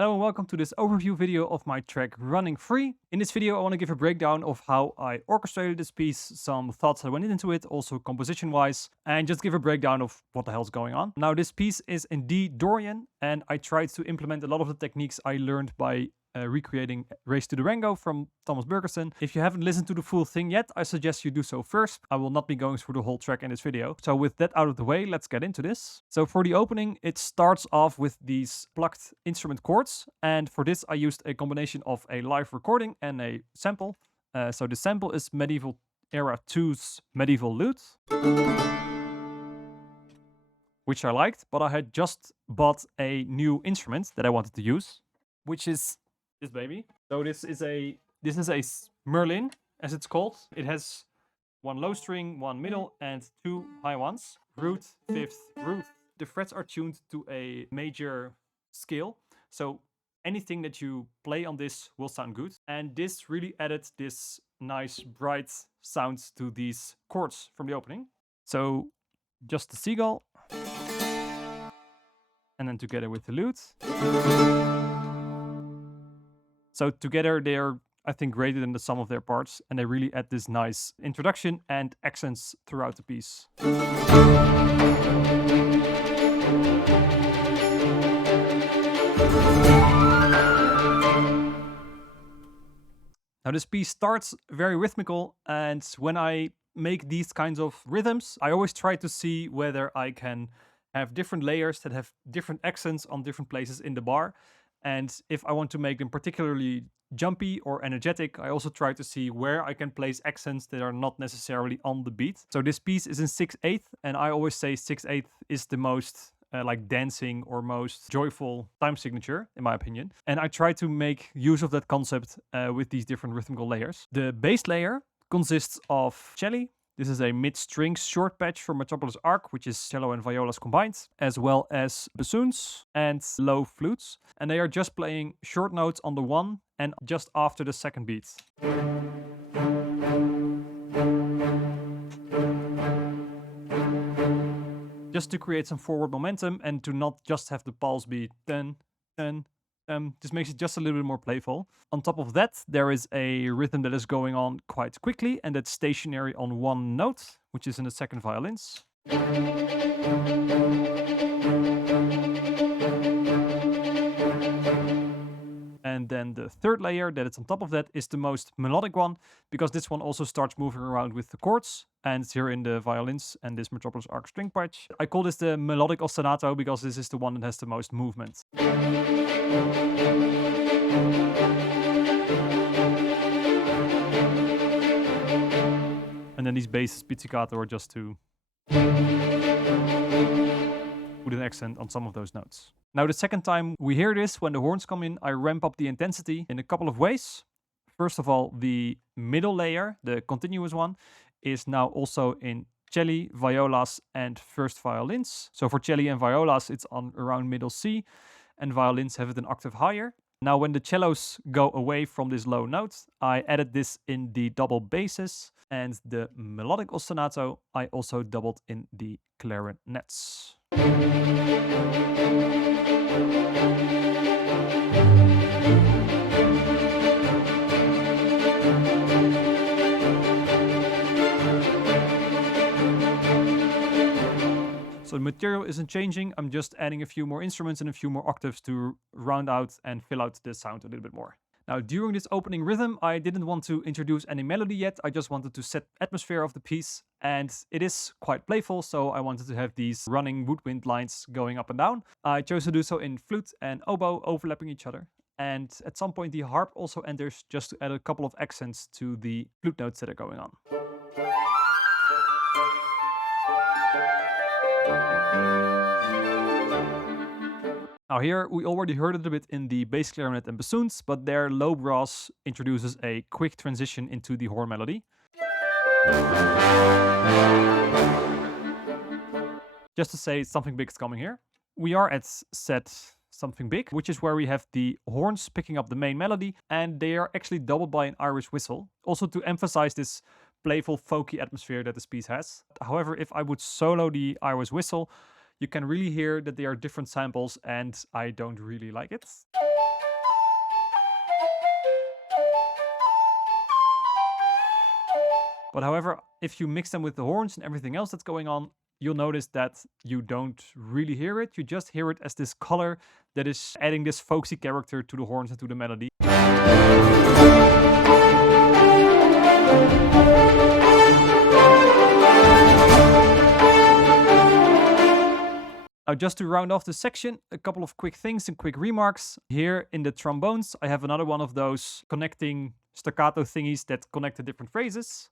Hello and welcome to this overview video of my track Running Free. In this video I want to give a breakdown of how I orchestrated this piece, some thoughts that went into it, also composition wise, and just give a breakdown of what the hell's going on. Now this piece is in D Dorian and I tried to implement a lot of the techniques I learned by recreating Race to Durango from Thomas Bergersen. If you haven't listened to the full thing yet, I suggest you do so first. I will not be going through the whole track in this video. So with that out of the way, let's get into this. So for the opening, it starts off with these plucked instrument chords. And for this, I used a combination of a live recording and a sample. So the sample is Medieval Era 2's Medieval Lute, which I liked, but I had just bought a new instrument that I wanted to use, which is this baby. So this is a Merlin, as it's called. It has one low string, one middle, and two high ones. Root, fifth, root. The frets are tuned to a major scale, so anything that you play on this will sound good. And this really added this nice bright sound to these chords from the opening. So just the seagull, and then together with the lute. So together they are, I think, greater than the sum of their parts, and they really add this nice introduction and accents throughout the piece. Now this piece starts very rhythmical, and when I make these kinds of rhythms, I always try to see whether I can have different layers that have different accents on different places in the bar. And if I want to make them particularly jumpy or energetic, I also try to see where I can place accents that are not necessarily on the beat. So this piece is in 6/8, and I always say 6/8 is the most like dancing or most joyful time signature, in my opinion. And I try to make use of that concept with these different rhythmical layers. The bass layer consists of cello. This is a mid-strings short patch from Metropolis ARK, which is cello and violas combined, as well as bassoons and low flutes. And they are just playing short notes on the one and just after the second beat. Just to create some forward momentum and to not just have the pulse be dun, dun, this makes it just a little bit more playful. On top of that, there is a rhythm that is going on quite quickly, and that's stationary on one note, which is in the second violins. And then the third layer that is on top of that is the most melodic one, because this one also starts moving around with the chords, and it's here in the violins and this Metropolis ARK string patch. I call this the melodic Ostinato because this is the one that has the most movement. And then these basses pizzicato are just to put an accent on some of those notes. Now the second time we hear this, when the horns come in, I ramp up the intensity in a couple of ways. First of all, the middle layer, the continuous one, is now also in cello, violas, and first violins. So for cello and violas, it's on around middle C, and violins have it an octave higher. Now when the cellos go away from this low note, I added this in the double basses, and the melodic ostinato I also doubled in the clarinets. So the material isn't changing, I'm just adding a few more instruments and a few more octaves to round out and fill out the sound a little bit more. Now during this opening rhythm, I didn't want to introduce any melody yet, I just wanted to set atmosphere of the piece, and it is quite playful, so I wanted to have these running woodwind lines going up and down. I chose to do so in flute and oboe overlapping each other, and at some point the harp also enters just to add a couple of accents to the flute notes that are going on. Now here we already heard it a bit in the bass clarinet and bassoons, but their low brass introduces a quick transition into the horn melody. Just to say something big is coming here. We are at set something big, which is where we have the horns picking up the main melody, and they are actually doubled by an Irish whistle, also to emphasize this playful folky atmosphere that this piece has. However, if I would solo the Irish whistle, you can really hear that they are different samples, and I don't really like it. But however, if you mix them with the horns and everything else that's going on, you'll notice that you don't really hear it. You just hear it as this color that is adding this folksy character to the horns and to the melody. Now, just to round off the section, a couple of quick things and quick remarks. Here in the trombones, I have another one of those connecting staccato thingies that connect the different phrases.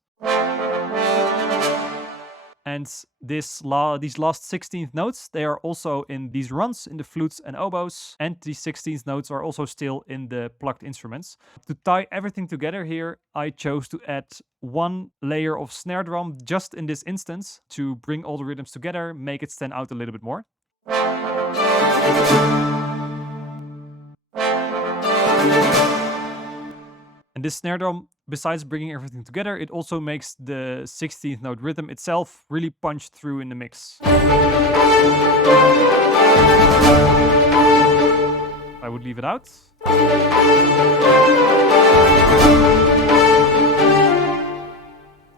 And these last 16th notes, they are also in these runs in the flutes and oboes. And these 16th notes are also still in the plucked instruments. To tie everything together here, I chose to add one layer of snare drum just in this instance to bring all the rhythms together, make it stand out a little bit more. And this snare drum, besides bringing everything together, it also makes the 16th note rhythm itself really punch through in the mix. I would leave it out.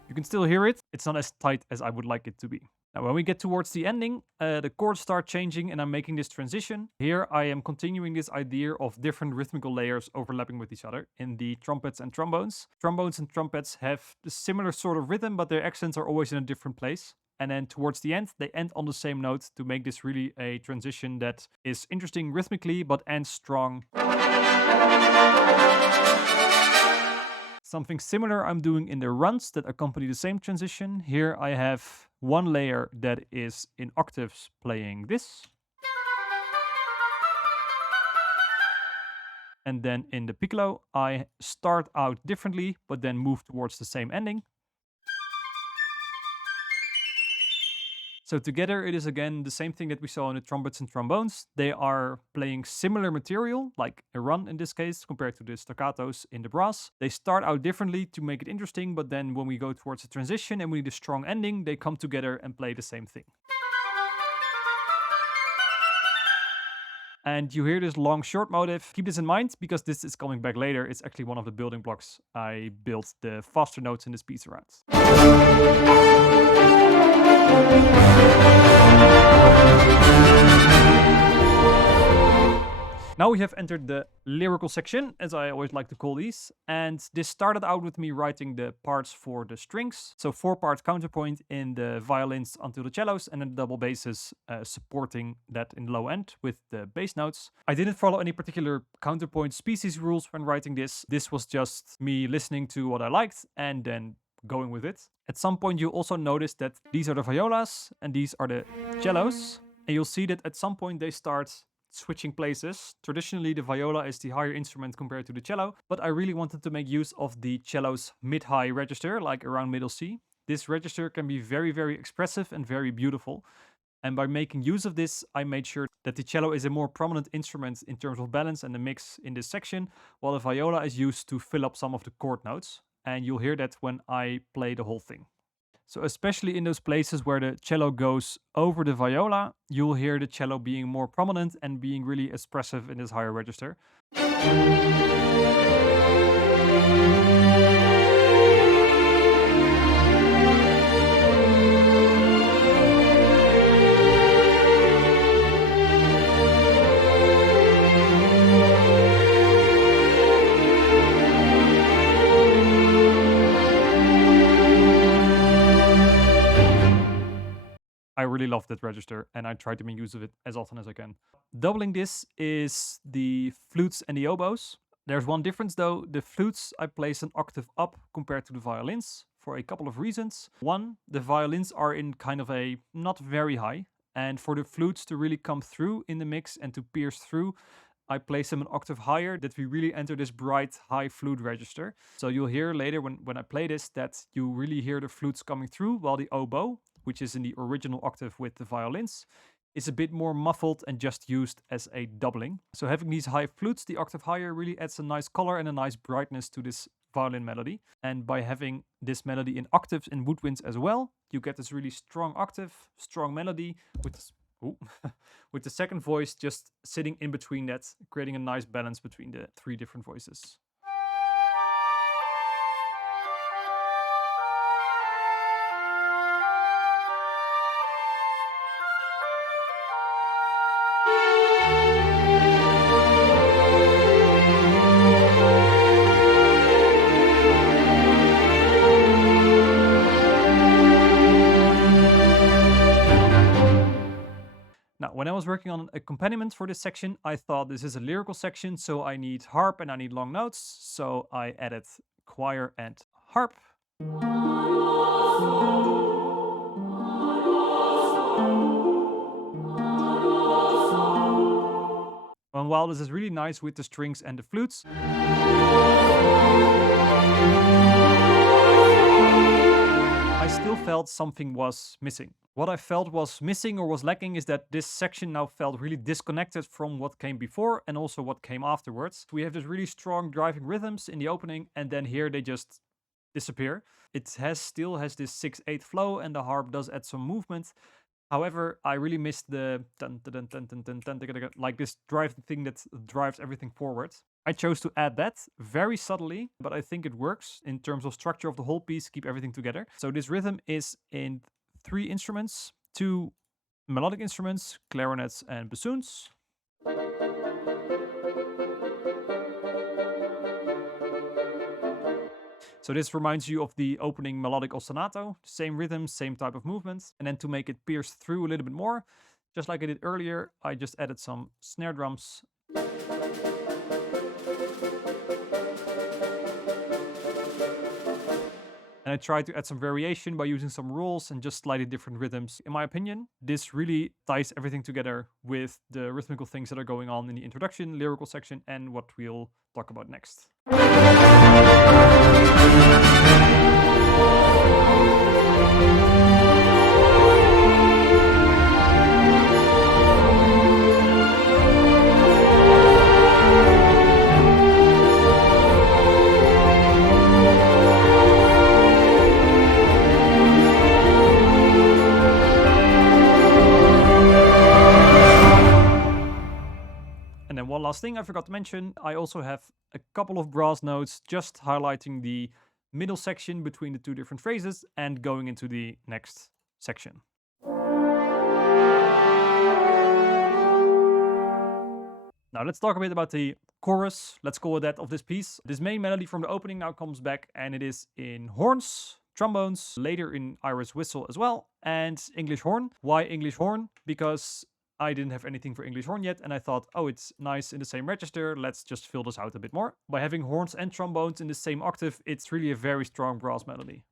You can still hear it. It's not as tight as I would like it to be. Now, when we get towards the ending, the chords start changing and I'm making this transition. Here I am continuing this idea of different rhythmical layers overlapping with each other in the trumpets and trombones. Trombones and trumpets have a similar sort of rhythm, but their accents are always in a different place. And then towards the end, they end on the same note to make this really a transition that is interesting rhythmically, but ends strong. Something similar I'm doing in the runs that accompany the same transition. Here I have one layer that is in octaves playing this. And then in the piccolo, I start out differently, but then move towards the same ending. So together it is again the same thing that we saw in the trumpets and trombones. They are playing similar material, like a run in this case, compared to the staccatos in the brass. They start out differently to make it interesting, but then when we go towards the transition and we need a strong ending, they come together and play the same thing. And you hear this long short motive. Keep this in mind because this is coming back later. It's actually one of the building blocks I built the faster notes in this piece around. Now we have entered the lyrical section, as I always like to call these. And this started out with me writing the parts for the strings. So 4-part counterpoint in the violins until the cellos, and then double basses supporting that in the low end with the bass notes. I didn't follow any particular counterpoint species rules when writing this. This was just me listening to what I liked and then going with it. At some point you'll also notice that these are the violas and these are the cellos. And you'll see that at some point they start switching places. Traditionally, the viola is the higher instrument compared to the cello, but I really wanted to make use of the cello's mid-high register, like around middle C. This register can be very, very expressive and very beautiful. And by making use of this, I made sure that the cello is a more prominent instrument in terms of balance and the mix in this section, while the viola is used to fill up some of the chord notes. And you'll hear that when I play the whole thing. So especially in those places where the cello goes over the viola, you'll hear the cello being more prominent and being really expressive in this higher register. I really love that register and I try to make use of it as often as I can. Doubling this is the flutes and the oboes. There's one difference though. The flutes I place an octave up compared to the violins for a couple of reasons. One, the violins are in kind of a not very high, and for the flutes to really come through in the mix and to pierce through, I place them an octave higher, that we really enter this bright high flute register. So you'll hear later when I play this that you really hear the flutes coming through, while the oboe, which is in the original octave with the violins, is a bit more muffled and just used as a doubling. So having these high flutes, the octave higher, really adds a nice color and a nice brightness to this violin melody. And by having this melody in octaves in woodwinds as well, you get this really strong octave, strong melody with this, with the second voice just sitting in between that, creating a nice balance between the three different voices. working on an accompaniment for this section, I thought this is a lyrical section, so I need harp and I need long notes. So I added choir and harp. And while this is really nice with the strings and the flutes, I still felt something was missing. What I felt was missing or was lacking is that this section now felt really disconnected from what came before and also what came afterwards. We have this really strong driving rhythms in the opening, and then here they just disappear. It still has this 6/8 flow, and the harp does add some movement. However, I really missed the like this drive thing that drives everything forward. I chose to add that very subtly, but I think it works in terms of structure of the whole piece, keep everything together. So this rhythm is in 3 instruments, 2 melodic instruments, clarinets and bassoons. So this reminds you of the opening melodic ostinato, same rhythm, same type of movements. And then to make it pierce through a little bit more, just like I did earlier, I just added some snare drums. And I tried to add some variation by using some rolls and just slightly different rhythms. In my opinion, this really ties everything together with the rhythmical things that are going on in the introduction, lyrical section, and what we'll talk about next. And then one last thing I forgot to mention, I also have a couple of brass notes just highlighting the middle section between the 2 different phrases and going into the next section. Now let's talk a bit about the chorus, let's call it that, of this piece. This main melody from the opening now comes back, and it is in horns, trombones, later in Irish whistle as well, and English horn. Why English horn? Because I didn't have anything for English horn yet, and I thought, oh, it's nice in the same register, let's just fill this out a bit more. By having horns and trombones in the same octave, it's really a very strong brass melody.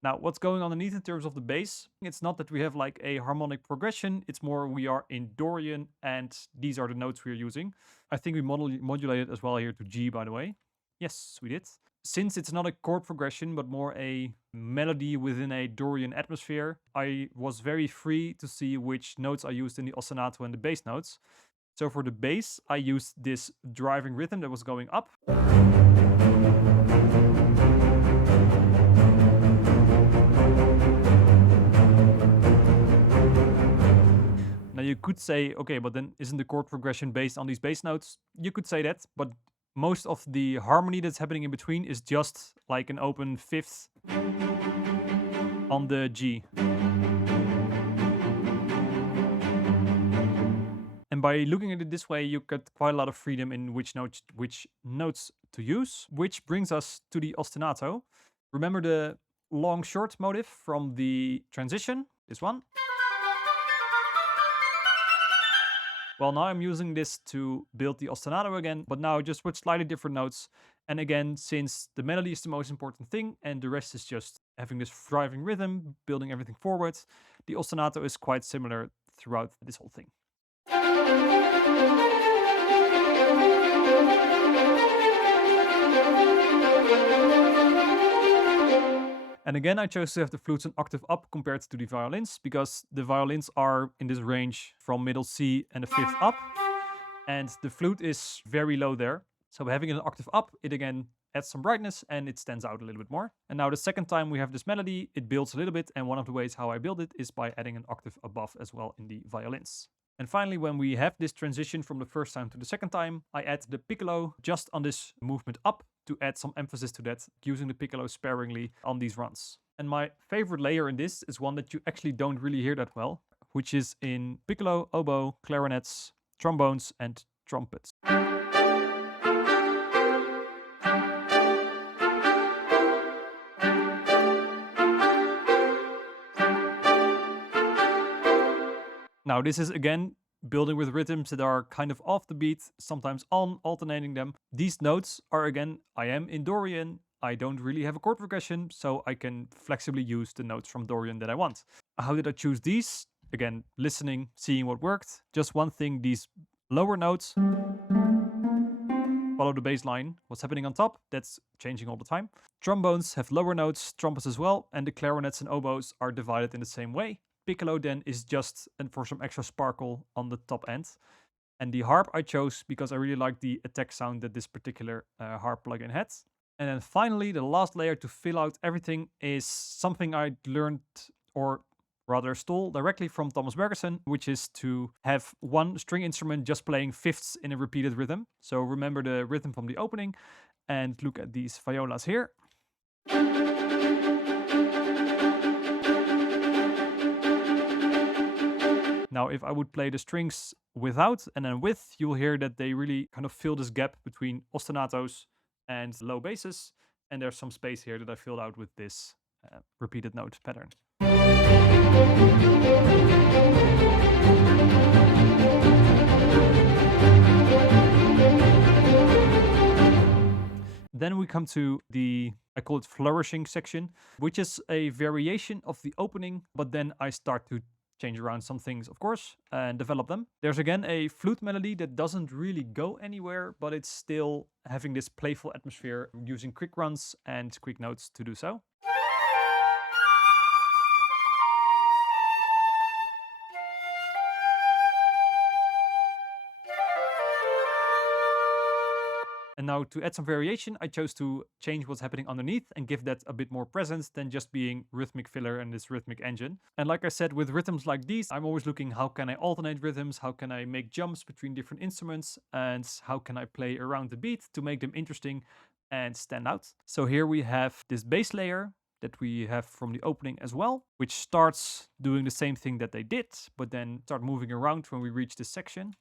Now, what's going on underneath in terms of the bass? It's not that we have like a harmonic progression, it's more we are in Dorian, and these are the notes we're using. I think we modulated as well here to G, by the way. Yes, we did. Since it's not a chord progression, but more a melody within a Dorian atmosphere, I was very free to see which notes I used in the ostinato and the bass notes. So for the bass, I used this driving rhythm that was going up. Now you could say, okay, but then isn't the chord progression based on these bass notes? You could say that, but most of the harmony that's happening in between is just like an open fifth on the G. And by looking at it this way, you get quite a lot of freedom in which notes to use, which brings us to the ostinato. Remember the long short motif from the transition, this one? Well, now I'm using this to build the ostinato again, but now just with slightly different notes. And again, since the melody is the most important thing and the rest is just having this driving rhythm, building everything forward, the ostinato is quite similar throughout this whole thing. And again, I chose to have the flutes an octave up compared to the violins, because the violins are in this range from middle C and a fifth up, and the flute is very low there. So having an octave up, it again adds some brightness and it stands out a little bit more. And now the second time we have this melody, it builds a little bit, and one of the ways how I build it is by adding an octave above as well in the violins. And finally, when we have this transition from the first time to the second time, I add the piccolo just on this movement up to add some emphasis to that, using the piccolo sparingly on these runs. And my favorite layer in this is one that you actually don't really hear that well, which is in piccolo, oboe, clarinets, trombones, and trumpets. Now this is again building with rhythms that are kind of off the beat, sometimes on, alternating them. These notes are again, I am in Dorian, I don't really have a chord progression, so I can flexibly use the notes from Dorian that I want. How did I choose these? Again, listening, seeing what worked. Just one thing, these lower notes follow the bass line. What's happening on top? That's changing all the time. Trombones have lower notes, trumpets as well, and the clarinets and oboes are divided in the same way. Piccolo then is just and for some extra sparkle on the top end. And the harp I chose because I really like the attack sound that this particular harp plugin had. And then finally, the last layer to fill out everything is something I learned, or rather stole directly from Thomas Bergersen, which is to have one string instrument just playing fifths in a repeated rhythm. So remember the rhythm from the opening and look at these violas here. Now, if I would play the strings without and then with, you'll hear that they really kind of fill this gap between ostinatos and low basses. And there's some space here that I filled out with this repeated note pattern. Then we come to the, I call it flourishing section, which is a variation of the opening, but then I start to change around some things, of course, and develop them. There's again a flute melody that doesn't really go anywhere, but it's still having this playful atmosphere using quick runs and quick notes to do so. And now to add some variation, I chose to change what's happening underneath and give that a bit more presence than just being rhythmic filler and this rhythmic engine. And like I said, with rhythms like these, I'm always looking how can I alternate rhythms, how can I make jumps between different instruments, and how can I play around the beat to make them interesting and stand out. So here we have this bass layer that we have from the opening as well, which starts doing the same thing that they did, but then start moving around when we reach this section.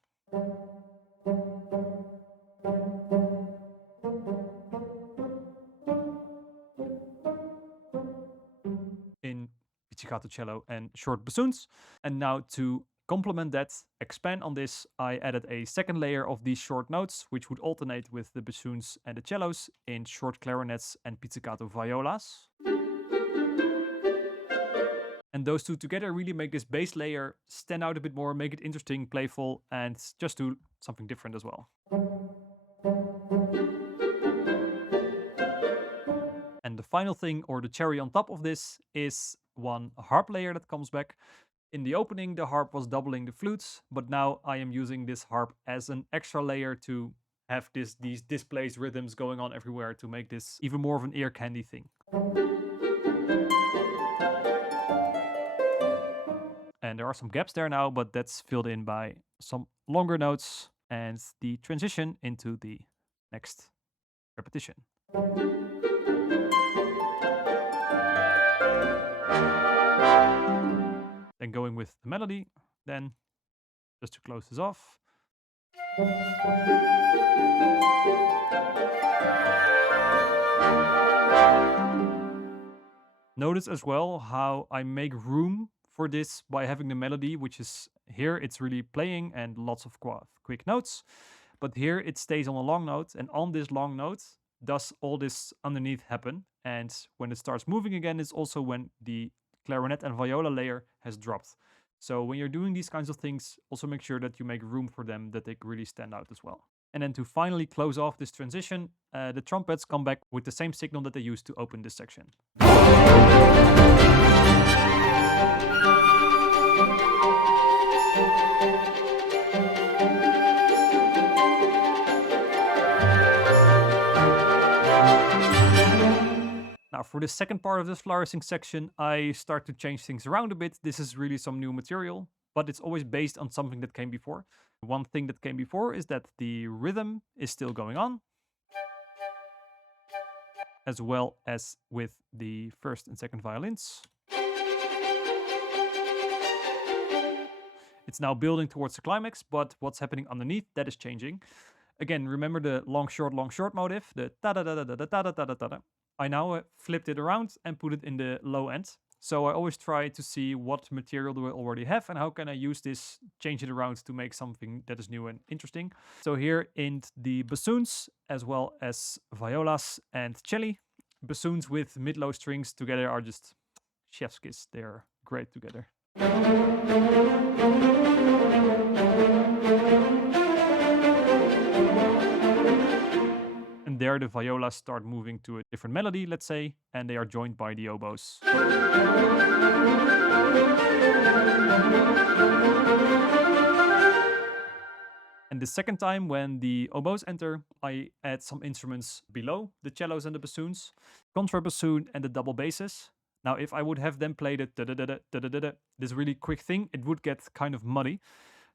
In pizzicato cello and short bassoons. And now to complement that, expand on this, I added a second layer of these short notes, which would alternate with the bassoons and the cellos in short clarinets and pizzicato violas. And those two together really make this bass layer stand out a bit more, make it interesting, playful, and just do something different as well. And the final thing, or the cherry on top of this, is one harp layer that comes back. In the opening, the harp was doubling the flutes, but now I am using this harp as an extra layer to have these displaced rhythms going on everywhere to make this even more of an ear candy thing. And there are some gaps there now, but that's filled in by some longer notes and the transition into the next repetition. Then going with the melody, then just to close this off. Notice as well how I make room for this by having the melody, which is here, it's really playing and lots of quick notes. But here it stays on a long note, and on this long note does all this underneath happen. And when it starts moving again, it's also when the clarinet and viola layer has dropped. So when you're doing these kinds of things, also make sure that you make room for them, that they really stand out as well. And then to finally close off this transition, the trumpets come back with the same signal that they used to open this section. Now for the second part of this flourishing section, I start to change things around a bit. This is really some new material, but it's always based on something that came before. One thing that came before is that the rhythm is still going on, as well as with the first and second violins. It's now building towards the climax, but what's happening underneath, that is changing. Again, remember the long short motive, the ta-da-da-da-da-da-da-da-da-da. I now flipped it around and put it in the low end. So I always try to see what material do I already have and how can I use this, change it around to make something that is new and interesting. So here in the bassoons, as well as violas and cello, bassoons with mid-low strings together are just chef's kiss. They're great together. And there the violas start moving to a different melody, let's say, and they are joined by the oboes. And the second time when the oboes enter, I add some instruments below the cellos and the bassoons, contrabassoon and the double basses. Now, if I would have them play the this really quick thing, it would get kind of muddy.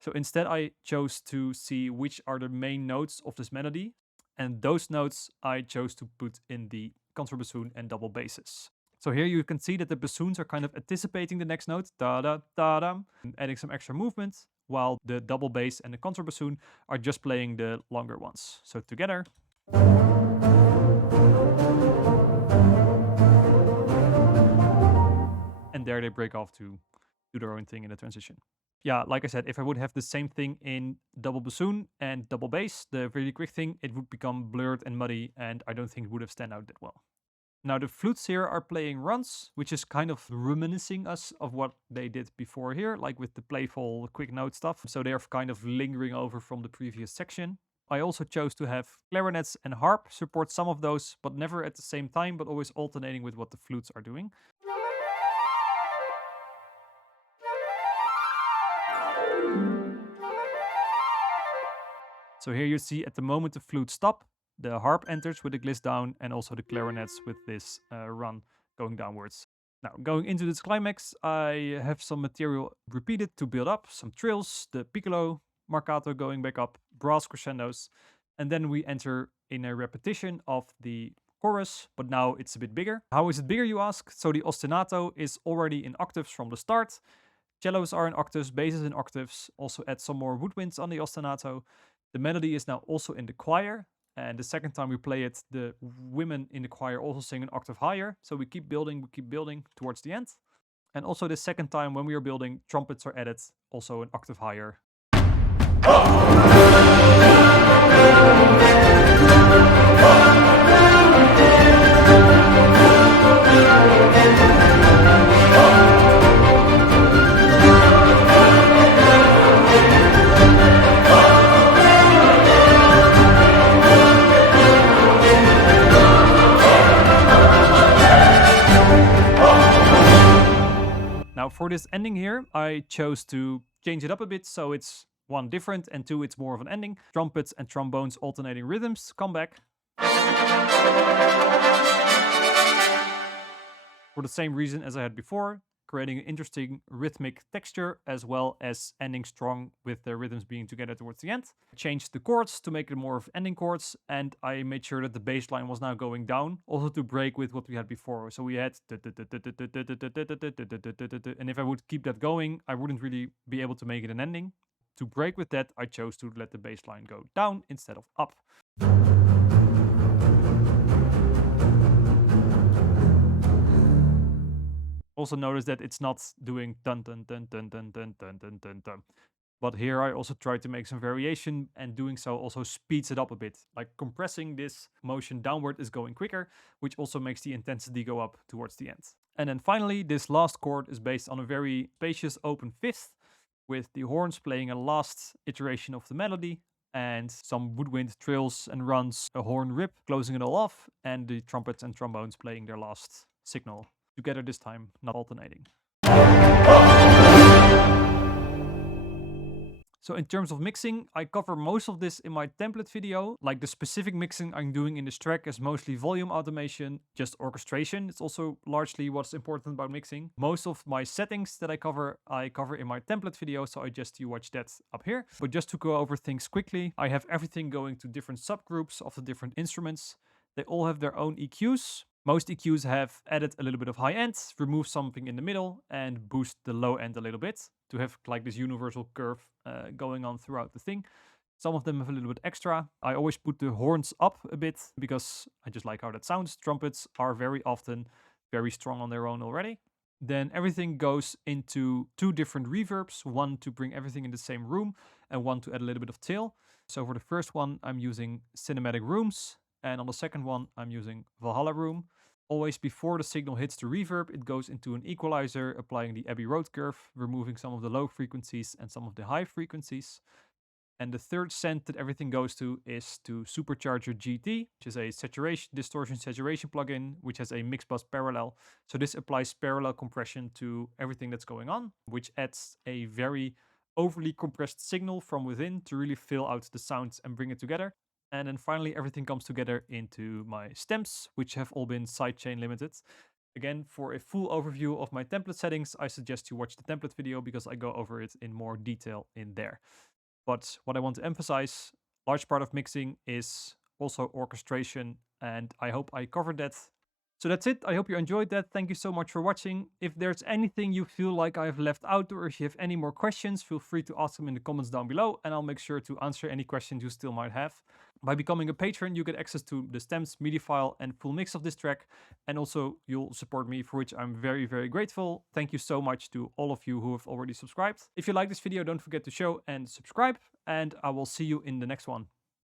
So instead I chose to see which are the main notes of this melody, and those notes I chose to put in the contrabassoon and double basses. So here you can see that the bassoons are kind of anticipating the next note, da-da-da-da, and adding some extra movement, while the double bass and the contrabassoon are just playing the longer ones. So together. And there they break off to do their own thing in the transition. Yeah, like I said, if I would have the same thing in double bassoon and double bass, the really quick thing, it would become blurred and muddy, and I don't think it would have stand out that well. Now the flutes here are playing runs, which is kind of reminiscing us of what they did before here, like with the playful quick note stuff. So they're kind of lingering over from the previous section. I also chose to have clarinets and harp support some of those, but never at the same time, but always alternating with what the flutes are doing. So here you see at the moment the flute stop, the harp enters with the gliss down, and also the clarinets with this run going downwards. Now, going into this climax, I have some material repeated to build up, some trills, the piccolo, marcato going back up, brass crescendos, and then we enter in a repetition of the chorus, but now it's a bit bigger. How is it bigger, you ask? So the ostinato is already in octaves from the start. Cellos are in octaves, basses in octaves, also add some more woodwinds on the ostinato. The melody is now also in the choir, and the second time we play it, the women in the choir also sing an octave higher. So we keep building towards the end. And also the second time when we are building, trumpets are added, also an octave higher. Now for this ending here, I chose to change it up a bit, so it's one, different, and two, it's more of an ending. Trumpets and trombones alternating rhythms come back. For the same reason as I had before, creating an interesting rhythmic texture as well as ending strong with the rhythms being together towards the end. I changed the chords to make it more of ending chords, and I made sure that the bass line was now going down, also to break with what we had before. So we had, and if I would keep that going, I wouldn't really be able to make it an ending. To break with that, I chose to let the bass line go down instead of up. Also notice that it's not doing dun dun dun dun dun dun dun dun dun dun. But here I also try to make some variation, and doing so also speeds it up a bit. Like compressing this motion downward is going quicker, which also makes the intensity go up towards the end. And then finally, this last chord is based on a very spacious open fifth, with the horns playing a last iteration of the melody, and some woodwind trills and runs, a horn rip closing it all off, and the trumpets and trombones playing their last signal. Together this time, not alternating. So in terms of mixing, I cover most of this in my template video. Like the specific mixing I'm doing in this track is mostly volume automation, just orchestration. It's also largely what's important about mixing. Most of my settings that I cover in my template video, so I suggest you watch that up here. But just to go over things quickly, I have everything going to different subgroups of the different instruments. They all have their own EQs. Most EQs have added a little bit of high end, remove something in the middle, and boost the low end a little bit to have like this universal curve going on throughout the thing. Some of them have a little bit extra. I always put the horns up a bit because I just like how that sounds. Trumpets are very often very strong on their own already. Then everything goes into 2 different reverbs, one to bring everything in the same room and one to add a little bit of tail. So for the first one, I'm using cinematic rooms, and on the second one, I'm using Valhalla room. Always before the signal hits the reverb, it goes into an equalizer, applying the Abbey-Road curve, removing some of the low frequencies and some of the high frequencies. And the third send that everything goes to is to Supercharger GT, which is a distortion saturation plugin, which has a mix bus parallel. So this applies parallel compression to everything that's going on, which adds a very overly compressed signal from within to really fill out the sounds and bring it together. And then finally, everything comes together into my stems, which have all been sidechain limited. Again, for a full overview of my template settings, I suggest you watch the template video because I go over it in more detail in there. But what I want to emphasize, large part of mixing is also orchestration, and I hope I covered that. So that's it. I hope you enjoyed that. Thank you so much for watching. If there's anything you feel like I've left out, or if you have any more questions, feel free to ask them in the comments down below, and I'll make sure to answer any questions you still might have. By becoming a patron, you get access to the stems, MIDI file, and full mix of this track, and also you'll support me, for which I'm very, very grateful. Thank you so much to all of you who have already subscribed. If you like this video, don't forget to show and subscribe, and I will see you in the next one.